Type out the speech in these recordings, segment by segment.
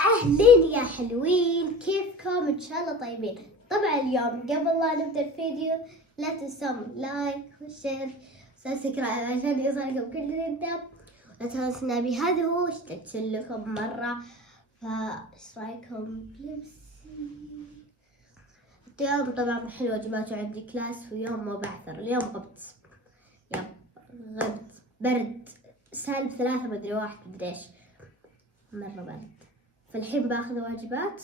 أهلين يا حلوين، كيفكم؟ إن شاء الله طيبين. طبعا اليوم قبل لا نبدأ الفيديو لا تنسون لايك وشير وسبسكرايب عشان يوصلكم كل جديد. لا تنسوا بهذا هو اشتقت لكم مرة، فايش رايكم بلبسي؟ اليوم طبعا حلوة وجبات وعندي كلاس ويوم ما بعثر. اليوم غبت، غد برد -3 مدري 1 مدري ايش، مرة برد. فالحين باخذ واجبات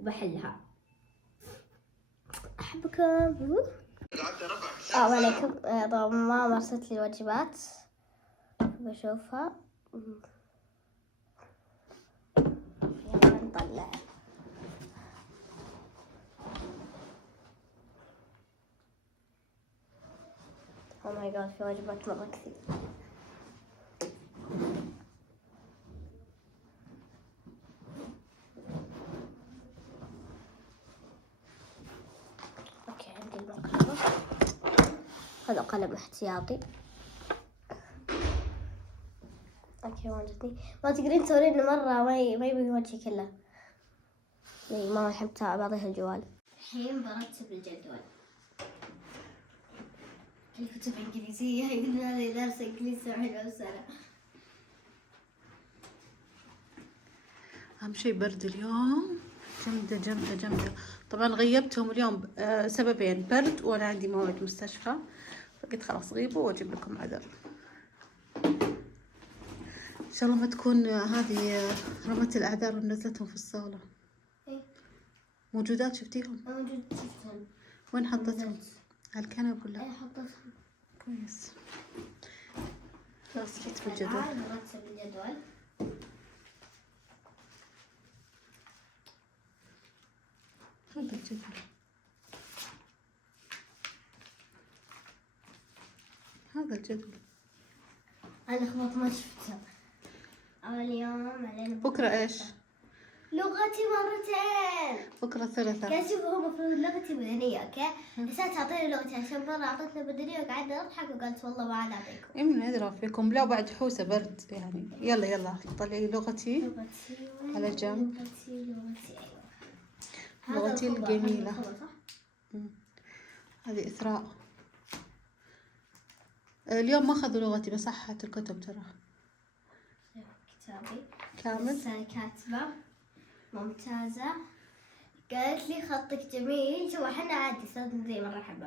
وبحلها. احبكم. وعليكم. طبعا ماما ارسلت لي الواجبات بشوفها. يلا نطلع. او ماي جاد، في واجبات مرة كثير. اوكي، عندي المقلمة. هذا قلم احتياطي. اوكي، ما تقدرين تورين مرة ما يبي وجهي كله. ماما الحين بعطيها الجوال. الحين برتب الجدول. الكتب انجليزية، يقولون هذه دارسة انجليزي 20 سنة. أهم شي برد اليوم، جمدة جمدة جمدة. طبعا غيبتهم اليوم سببين، برد وأنا عندي موعد مستشفى، فقلت خلاص غيبوا وأجيب لكم عذر. إن شاء الله ما تكون هذه رمت الأعذار ونزلتهم في الصالة. إيه؟ موجودات شفتيهم؟ موجود، شفتهم. وين حطيتهم؟ على الكنب ولا؟ إيه، حطيتهم. كويس. خلاص رتب الجدول. الآن نرتب الجدول. هذا الجدول، هذا الجدول. أنا خبط ما شفته. اليوم علينا بكرة إيش؟ لغتي مرتين. بكرة ثلاثة. كان شوفوا، هو المفروض لغتي بدنية، اوكي؟ بس تعطيني لغتي عشان مرة اعطتنا بدنية وقعدنا نضحك وقالت والله ما عاد اعطيكم. إيه من أدرى فيكم، لا بعد حوسة برد يعني. يلا يلا طلعي لغتي. لغتي على جنب. لغتي ايوه. لغتي هذا الخبر، الجميلة. هذا الخبر صح؟ هذه إثراء. اليوم ما أخذوا لغتي بصحة الكتب ترى. كتابي كامل. بس أنا كاتبة ممتازة. قالت لي خطك جميل. شوف احنا عادي صرنا زي مرة حبة.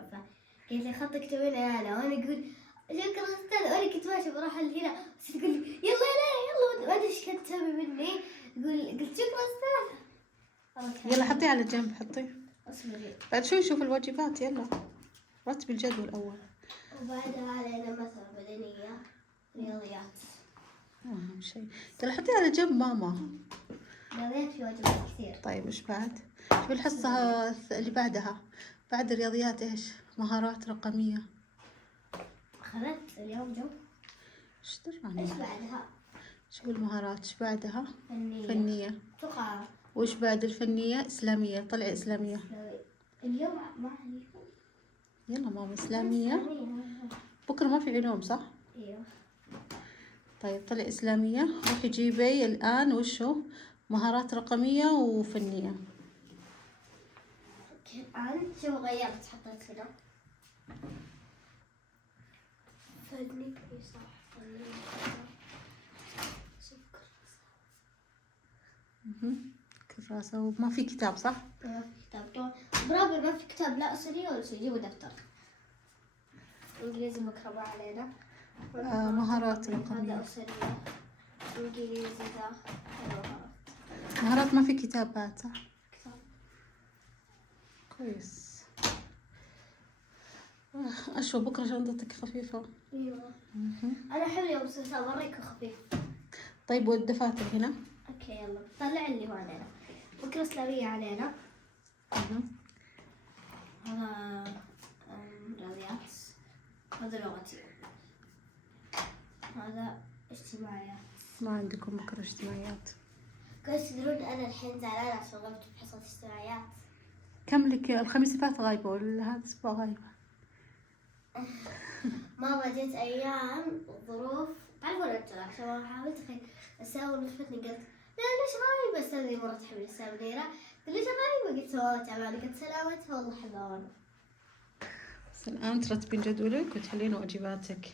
قالت لي خطك جميل يا هلا، وانا اقول شكرا استاذ. وانا كنت ماشية بروح هنا بس تقول لي يلا يلا ما ادري ايش كانت تسوي مني. قلت شكرا استاذ. يلا حطيه على جنب، حطيه. اصبري. بعد شوي نشوف الواجبات. يلا رتبي الجدول أول. وبعدها علينا مثلا بدنية، رياضيات. أهم شيء. يلا حطيه على جنب ماما. رياضيات في واجبات كثير. طيب إيش بعد؟ شوف الحصة اللي بعدها، بعد الرياضيات إيش؟ مهارات رقمية. أخذت اليوم جو. إيش دراني؟ إيش بعدها؟ شو المهارات؟ إيش بعدها؟ فنية. فنية. تقع. وإيش بعد الفنية؟ إسلامية. طلعي إسلامية. اليوم ما عليكم. يلا ماما إسلامية. بكرة ما في علوم صح؟ ايوه. طيب طلع إسلامية. روحي جيبي الآن وشو؟ مهارات رقمية وفنية. الآن شو غيرت؟ حطيت هنا فني صح. كراسة. وما في كتاب صح؟ ما في كتاب. برافو، ما في كتاب. لا أسري ولا شيء. جيبوا دفتر. إنجليزي بكرة ما علينا. مهارات هذا رقمية. أسرية. إنجليزي ذا مهارات. مهارات ما في كتاب بعد صح؟ كتاب. كويس. أشوف بكرة شنطتك خفيفة. ايوه. أنا أحب اليوم مسلسل مرة يكون خفيف. طيب والدفاتر هنا؟ اوكي يلا طلع اللي هو علينا. بكرة إسلامية علينا. هذا رياضيات. هذا لغتي. هذا اجتماعيات. ما عندكم بكرة اجتماعيات؟ كنت تدرون أنا الحين زعلانة عشان غبت بحصة اجتماعيات. كم لك الخميس اللي فات غايبة ولا هذا الأسبوع غايبة؟ ماما جت أيام ظروف تعرفون أنتوا عشان ما حاولت أسوي نشفتني قلت لا ليش غايبة؟ بس هذه مرة تحب السميرة. ليش غايبة؟ قلت سلامة تعبانة. قلت سلامتها والله حباونا. بس الآن ترتبين جدولك وتحلين واجباتك.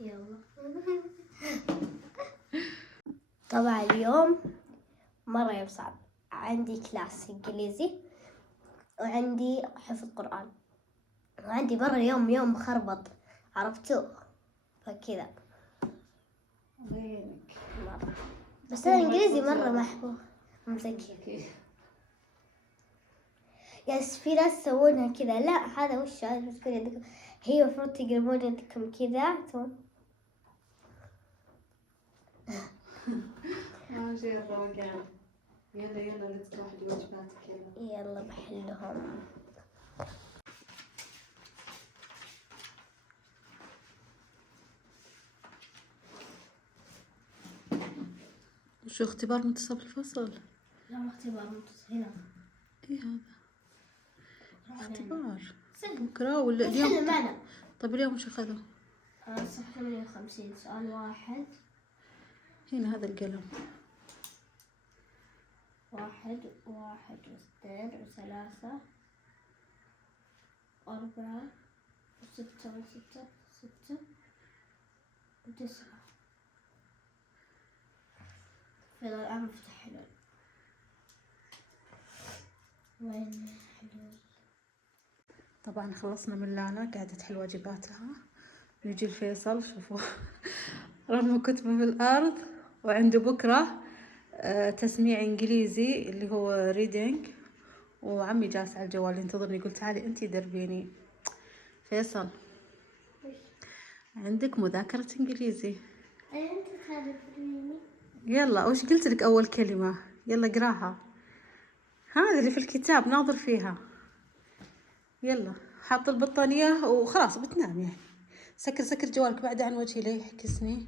يلا. طبعا اليوم مرة يوم صعب. عندي كلاس إنجليزي وعندي حفظ قرآن وعندي مرة يوم مخربط، عرفتوه؟ فكذا مرة. بس أنا إنجليزي مرة محبوب مزكي. يس في ناس يسوونها كذا. لا هذا وش هذا؟ بس كذا يدكم. هي المفروض تقلبون يدكم كذا. ماشي يا الروقان. يلا لا تروح لواجباتك. يلا بحلهم. وشو اختبار منتصف الفصل؟ لا ما اختبار منتصف هنا. ايه هذا اختبار سهل. بكرة ولا اليوم؟ اليوم؟ معنا. طيب اليوم وش اخذوا؟ صفحة 58 سؤال واحد. هنا هذا القلم. واحد واثنين وثلاثة وأربعة وستة وتسعة. فيلا الآن نفتح حلول. وين حلول؟ طبعا خلصنا من لانا قاعدة تحل واجباتها. نجي الفيصل شوفوا رموا كتبه في الأرض. وعنده بكرة تسميع إنجليزي اللي هو reading. وعمي جالس على الجوال ينتظرني. قلت تعالي أنتي دربيني. فيصل عندك مذاكرة إنجليزي. أنت تعرفيني. يلا وش قلت لك أول كلمة؟ يلا قراها. هذا اللي في الكتاب ناظر فيها. يلا حاط البطانية وخلاص بتنام يعني. سكر جوالك بعد عن وجهي ليه يحكسني.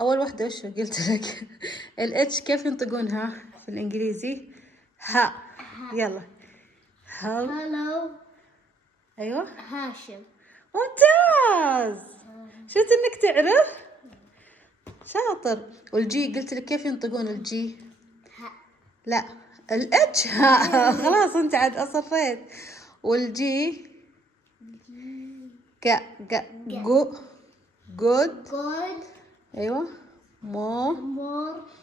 أول واحدة وش قلت لك؟ الاتش كيف ينطقونها في الإنجليزي؟ ها. يلا هلو. أيوة هاشم. ممتاز. شفت إنك تعرف. شاطر. والجي قلت لك كيف ينطقون الجي؟ لا الاتش ها. خلاص انت عاد اصريت. والجي جو جود. ايوه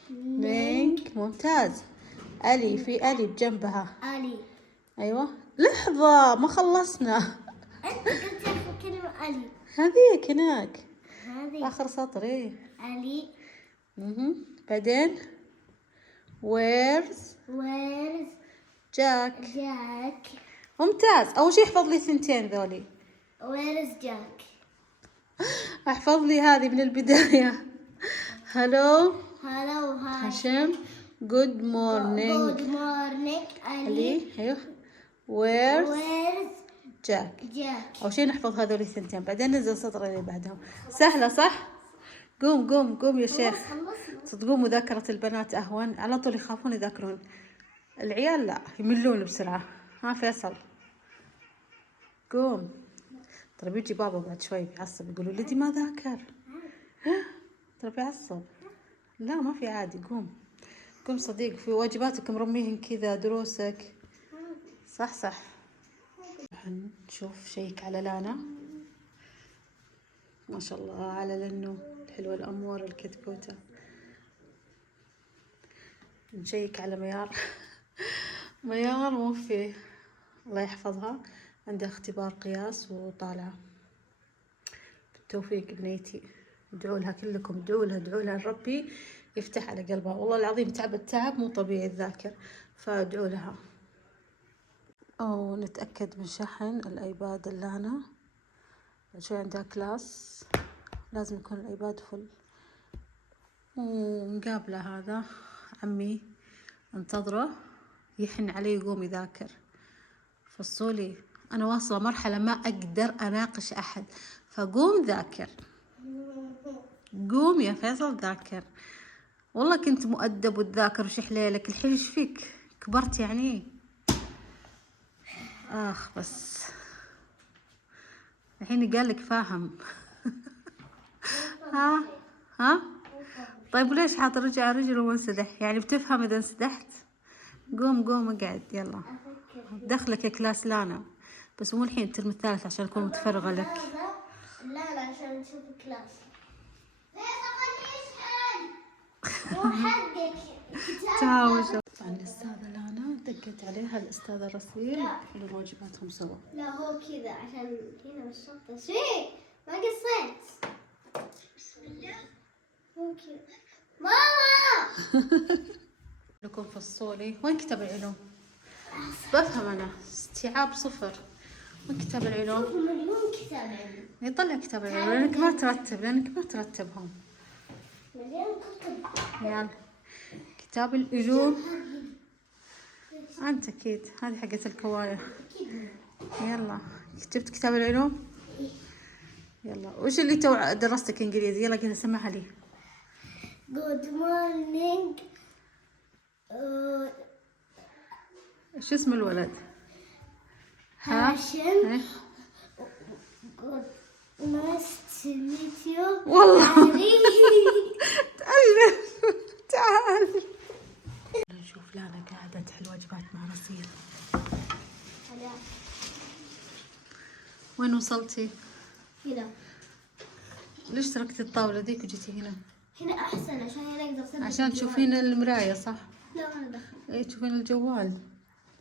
مورنينج. ممتاز. الي في الي بجنبها. ألي. ايوه لحظة ما خلصنا. أنت قلت آخر كلمة ألي. هذيك هناك هذه اخر سطر. ايه ألي. بعدين ويرز جاك. ممتاز. أول شي احفظ لي ثنتين ذولي. ويرز جاك. احفظ لي هذه من البداية. هلو هاشم. جود مورنينج علي. ايوه ويرز جاك. أول شي نحفظ هذول الثنتين بعدين ننزل السطر اللي بعدهم. سهلة صح؟ قوم يا شيخ. صدقون مذاكرة البنات أهون. على طول يخافون يذاكرون. العيال لا يملون بسرعة. ها فيصل قوم. ترى بيجي بابا بعد شوي بيعصب يقول ولدي ما ذاكر. ترى بيعصب. لا ما في عادي. قوم صديق. في واجباتك مرميهن كذا دروسك. صح. نشوف شيك على لانا. ما شاء الله على لنو الحلوة الأمور الكتكوتة. نشيك على ميار موفي الله يحفظها. عندها اختبار قياس وطالعة. بالتوفيق بنيتي. ادعوا لها كلكم. ادعوا لها ربي يفتح على قلبها. والله العظيم تعب مو طبيعي الذاكر. فادعوا لها. نتأكد من شحن الايباد اللانا. شوي عندها كلاس لازم يكون الايباد فل. ومقابلة هذا عمي انتظره يحن علي يقوم يذاكر. فصولي أنا واصلة مرحلة ما أقدر أناقش أحد. فقوم ذاكر. قوم يا فيصل ذاكر. والله كنت مؤدب وتذاكر وش حليلك الحين ايش فيك كبرت يعني. بس الحين قال لك فاهم. ها طيب وليش حاط رجع على رجل وانسدح؟ يعني بتفهم إذا انسدحت؟ قوم اقعد يلا. دخلك كلاس لانا، بس مو الحين الترم الثالث عشان أكون متفرغة لك. لا عشان نشوف الكلاس. مو حقك. تهاوش. طبعا الأستاذة لانا دقت عليها الأستاذة رسيل يحلون واجباتهم سوا. لا هو كذا عشان هنا بالشنطة. شيء ما قصيت. بسم الله. مو كذا. ماما. لكم فصولي. وين كتاب العلوم؟ بفهم أنا استيعاب صفر. وين كتاب العلوم؟ مليون كتاب علم. يطلع كتاب العلوم لأنك ما ترتبهم. مليون كتب. يلا كتاب العلوم. أنت أكيد هذه حقت الكوايا. يلا جبت كتاب العلوم؟ يلا وش اللي تو درستك إنجليزي؟ يلا كذا سمعها لي. Good morning. شو اسم الولد؟ هاشم. Good. Nice to meet you. والله تألف. تعال نشوف لانا قاعدة تحل واجبات مع رصيد. وين وصلتي؟ هنا. ليش تركتي الطاولة ذيك وجيتي هنا؟ هنا أحسن عشان هنا أقدر أثبت. عشان تشوفين المراية صح؟ لا أنا دخل. ايه تشوفين الجوال.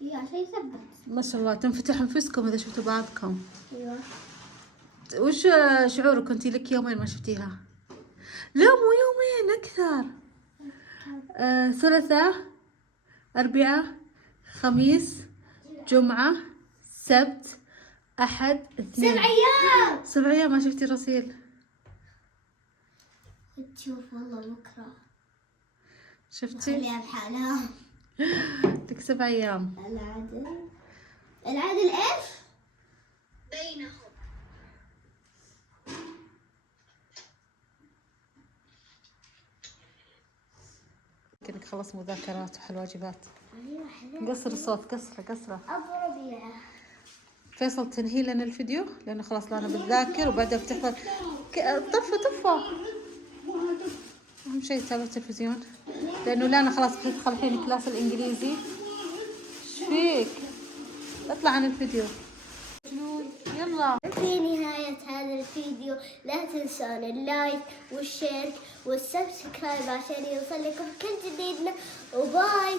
إيه عشان يثبت. ما شاء الله تنفتح انفسكم اذا شفتوا بعضكم. أيوة. وش شعورك كنتي لك يومين ما شفتيها؟ لا مو يومين اكثر. ثلاثاء، اربعاء، خميس، جمعة، سبت، احد، اثنين. 7 أيام. 7 ايام ما شفتي رصيل. تشوف والله بكرة. شفتي؟ خليها بحالها. لك 7 ايام. العدل ايش؟ بينهم. كأنك خلص مذاكرات وحل واجبات. قصر الصوت قصره. أبو ربيعة. فيصل تنهي لنا الفيديو لأنه خلاص لانا بتذاكر وبعدها بتحضر. طفوا. أهم شيء تتابع التلفزيون لأنه لانا خلاص بتدخل الحين كلاس الإنجليزي. إيش فيك؟ اطلع عن الفيديو. يلا. في نهاية هذا الفيديو لا تنسون اللايك والشير والسبسكرايب عشان يوصل لكم كل جديدنا وباي.